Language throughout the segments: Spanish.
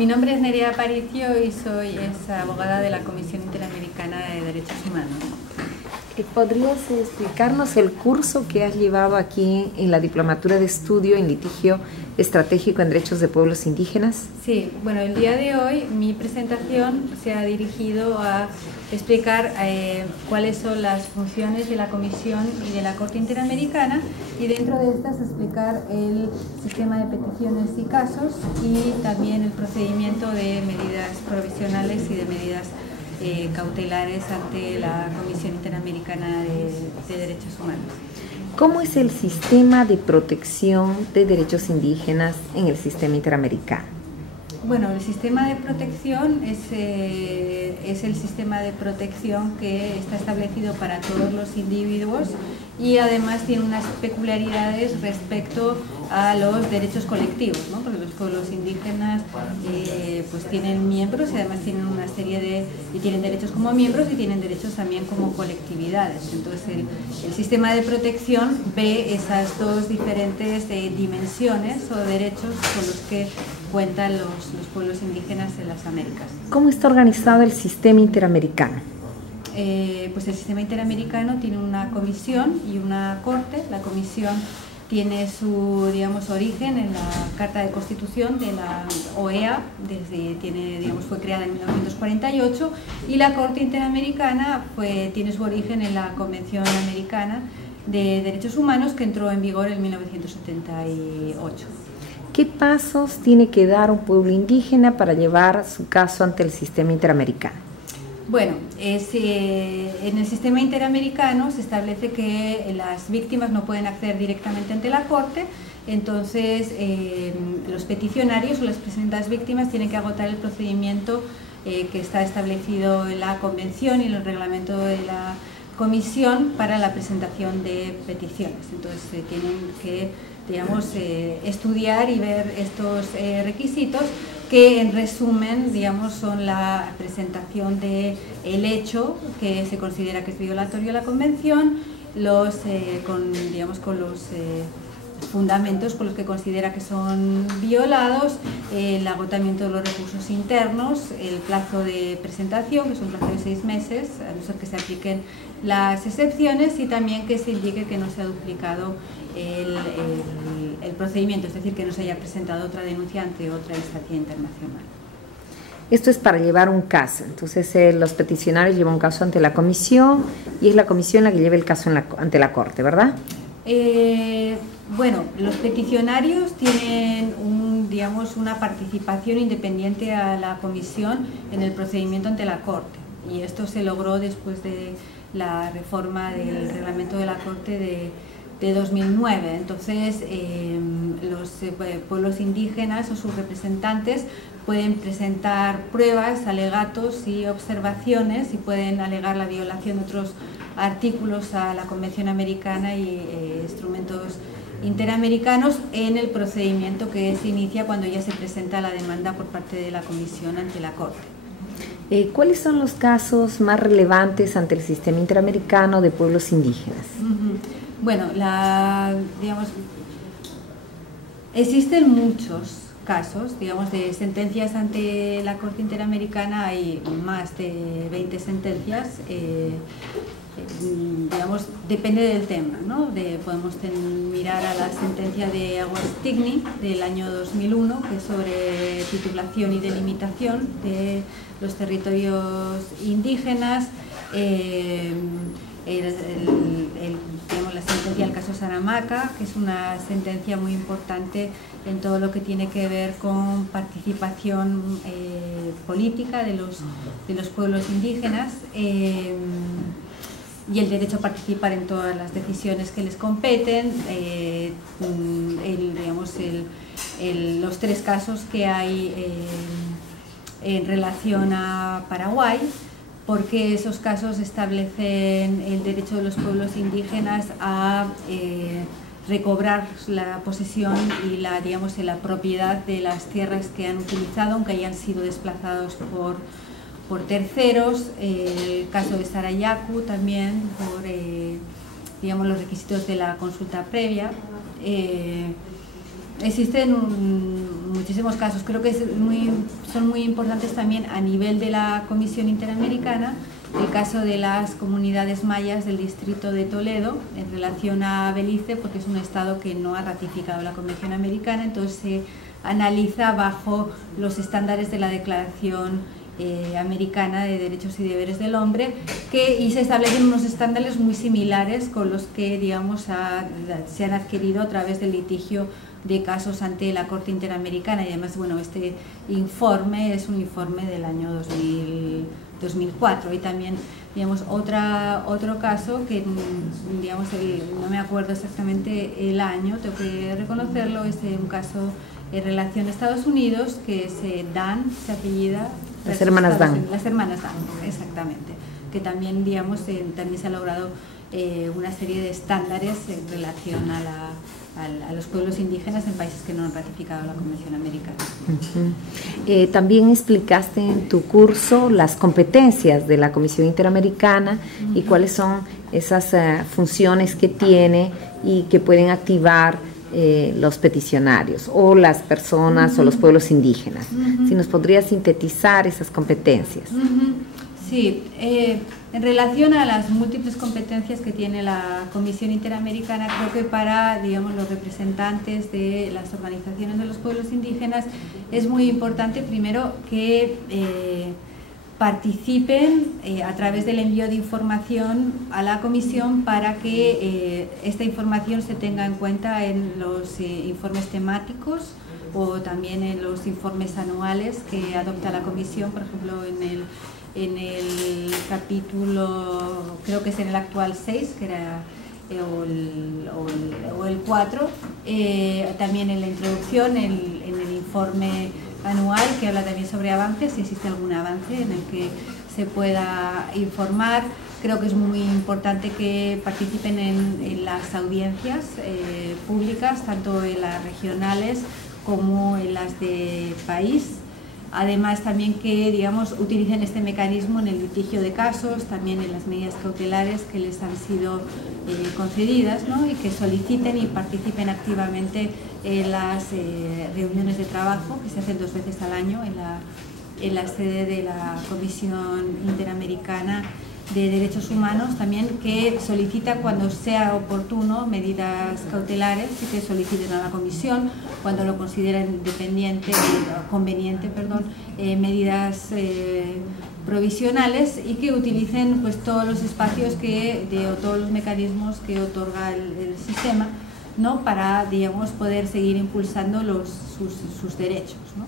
Mi nombre es Nerea Aparicio y soy abogada de la Comisión Interamericana de Derechos Humanos. ¿Podrías explicarnos el curso que has llevado aquí en la Diplomatura de Estudio en Litigio Estratégico en Derechos de Pueblos Indígenas? Sí, bueno, el día de hoy mi presentación se ha dirigido a explicar cuáles son las funciones de la Comisión y de la Corte Interamericana, y dentro de estas explicar el sistema de peticiones y casos y también el procedimiento de medidas provisionales y de medidas cautelares ante la Comisión Interamericana de Derechos Humanos. ¿Cómo es el sistema de protección de derechos indígenas en el sistema interamericano? Bueno, el sistema de protección es el sistema de protección que está establecido para todos los individuos y además tiene unas peculiaridades respecto a los derechos colectivos, ¿no? Porque los pueblos indígenas pues tienen miembros y además tienen una serie y tienen derechos como miembros y tienen derechos también como colectividades. Entonces el sistema de protección ve esas dos diferentes dimensiones o derechos con los que cuentan los pueblos indígenas en las Américas. ¿Cómo está organizado el sistema interamericano? Pues el sistema interamericano tiene una comisión y una corte. La comisión tiene su, digamos, origen en la Carta de Constitución de la OEA, fue creada en 1948, y la Corte Interamericana tiene su origen en la Convención Americana de Derechos Humanos, que entró en vigor en 1978. ¿Qué pasos tiene que dar un pueblo indígena para llevar su caso ante el sistema interamericano? Bueno, en el sistema interamericano se establece que las víctimas no pueden acceder directamente ante la Corte, entonces los peticionarios o las presentadas víctimas tienen que agotar el procedimiento que está establecido en la Convención y en el reglamento de la Comisión para la presentación de peticiones. Entonces tienen que, digamos, estudiar y ver estos requisitos, que en resumen, digamos, son la presentación del hecho que se considera que es violatorio a la Convención, con los fundamentos por los que considera que son violados, el agotamiento de los recursos internos, el plazo de presentación, que es un plazo de 6 meses, a no ser que se apliquen las excepciones, y también que se indique que no se ha duplicado el procedimiento, es decir, que no se haya presentado otra denuncia ante otra instancia internacional. Esto es para llevar un caso, entonces los peticionarios llevan un caso ante la comisión y es la comisión la que lleva el caso ante la corte, ¿verdad? Bueno, los peticionarios tienen una participación independiente a la comisión en el procedimiento ante la corte, y esto se logró después de la reforma del reglamento de la corte de 2009. Entonces los pueblos indígenas o sus representantes pueden presentar pruebas, alegatos y observaciones, y pueden alegar la violación de otros artículos a la Convención Americana y instrumentos interamericanos en el procedimiento que se inicia cuando ya se presenta la demanda por parte de la Comisión ante la Corte. ¿Cuáles son los casos más relevantes ante el sistema interamericano de pueblos indígenas? Bueno, existen muchos casos, digamos, de sentencias ante la Corte Interamericana. Hay más de 20 sentencias, digamos, depende del tema, ¿no? Podemos mirar a la sentencia de Aguastigny del año 2001, que es sobre titulación y delimitación de los territorios indígenas, la sentencia del caso Saramaca, que es una sentencia muy importante en todo lo que tiene que ver con participación política de los pueblos indígenas, y el derecho a participar en todas las decisiones que les competen. Los 3 casos que hay en relación a Paraguay, porque esos casos establecen el derecho de los pueblos indígenas a recobrar la posesión y la propiedad de las tierras que han utilizado, aunque hayan sido desplazados por terceros. El caso de Sarayaku también, por los requisitos de la consulta previa. Existen muchísimos casos. Creo que son muy importantes también a nivel de la Comisión Interamericana, el caso de las comunidades mayas del distrito de Toledo en relación a Belice, porque es un estado que no ha ratificado la Convención Americana, entonces se analiza bajo los estándares de la Declaración Americana de Derechos y Deberes del Hombre, y se establecen unos estándares muy similares con los que, digamos, se han adquirido a través del litigio de casos ante la Corte Interamericana. Y además, bueno, este informe es un informe del año 2004. Y también, digamos, otro caso que, digamos, no me acuerdo exactamente el año, tengo que reconocerlo, es un caso en relación a Estados Unidos, que es Dan, se apellida. Las hermanas Dan. Las hermanas Dan, exactamente. Que también, digamos, también se ha logrado una serie de estándares en relación a los pueblos indígenas en países que no han ratificado la Convención Americana. También explicaste en tu curso las competencias de la Comisión Interamericana y cuáles son esas funciones que tiene y que pueden activar los peticionarios o las personas o los pueblos indígenas. Si nos podrías sintetizar esas competencias. Sí, en relación a las múltiples competencias que tiene la Comisión Interamericana, creo que para, digamos, los representantes de las organizaciones de los pueblos indígenas es muy importante, primero, que participen a través del envío de información a la Comisión para que esta información se tenga en cuenta en los informes temáticos o también en los informes anuales que adopta la Comisión, por ejemplo, en el capítulo, creo que es en el actual 6, que era o el 4, también en la introducción, en el informe anual que habla también sobre avances, si existe algún avance en el que se pueda informar. Creo que es muy importante que participen en las audiencias públicas, tanto en las regionales como en las de país. Además, también que, digamos, utilicen este mecanismo en el litigio de casos, también en las medidas cautelares que les han sido concedidas, ¿no? Y que soliciten y participen activamente en las reuniones de trabajo que se hacen 2 veces al año en la sede de la Comisión Interamericana de Derechos Humanos, también que solicita cuando sea oportuno medidas cautelares y que soliciten a la Comisión cuando lo consideren conveniente, medidas provisionales, y que utilicen, pues, todos los espacios o todos los mecanismos que otorga el sistema, ¿no? Para, digamos, poder seguir impulsando sus derechos, ¿no?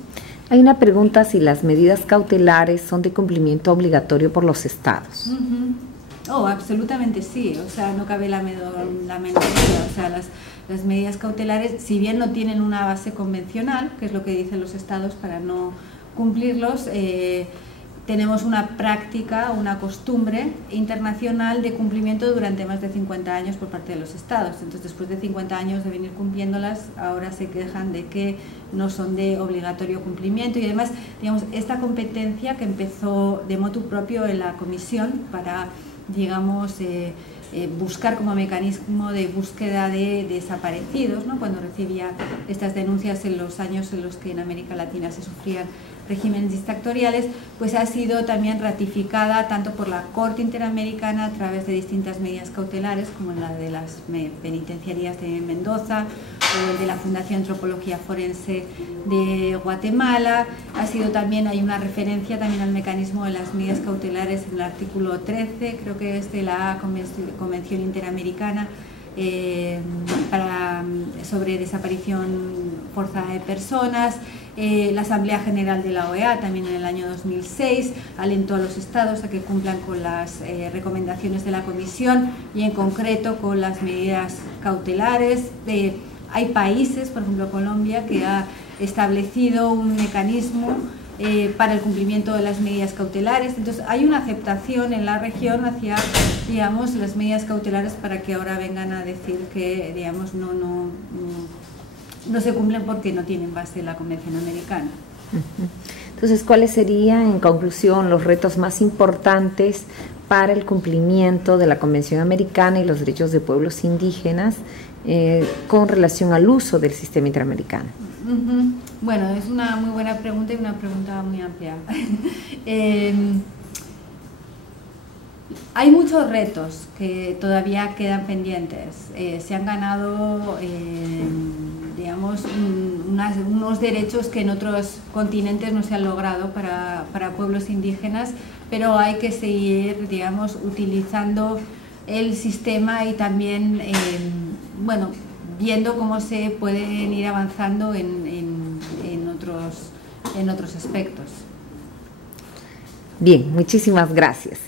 Hay una pregunta si las medidas cautelares son de cumplimiento obligatorio por los estados. Oh, absolutamente sí, o sea, no cabe la menor duda. O sea, las medidas cautelares, si bien no tienen una base convencional, que es lo que dicen los estados para no cumplirlos, tenemos una práctica, una costumbre internacional de cumplimiento durante más de 50 años por parte de los estados. Entonces, después de 50 años de venir cumpliéndolas, ahora se quejan de que no son de obligatorio cumplimiento. Y además, digamos, esta competencia que empezó de motu propio en la Comisión para, digamos, buscar como mecanismo de búsqueda de desaparecidos, ¿no? Cuando recibía estas denuncias en los años en los que en América Latina se sufrían regímenes dictatoriales, pues ha sido también ratificada tanto por la Corte Interamericana a través de distintas medidas cautelares, como la de las penitenciarías de Mendoza o el de la Fundación Antropología Forense de Guatemala. Hay una referencia también al mecanismo de las medidas cautelares en el artículo 13, creo que es de la Convención Interamericana sobre desaparición forzada de personas. La Asamblea General de la OEA también en el año 2006 alentó a los estados a que cumplan con las recomendaciones de la Comisión y en concreto con las medidas cautelares. Hay países, por ejemplo Colombia, que ha establecido un mecanismo para el cumplimiento de las medidas cautelares. Entonces hay una aceptación en la región hacia, digamos, las medidas cautelares, para que ahora vengan a decir que, digamos, no se cumplen porque no tienen base en la Convención Americana. Entonces, ¿cuáles serían, en conclusión, los retos más importantes para el cumplimiento de la Convención Americana y los derechos de pueblos indígenas con relación al uso del sistema interamericano? Bueno, es una muy buena pregunta y una pregunta muy amplia. Hay muchos retos que todavía quedan pendientes. Se han ganado, digamos, unos derechos que en otros continentes no se han logrado para pueblos indígenas, pero hay que seguir, digamos, utilizando el sistema y también, bueno, viendo cómo se pueden ir avanzando en otros aspectos. Bien, muchísimas gracias.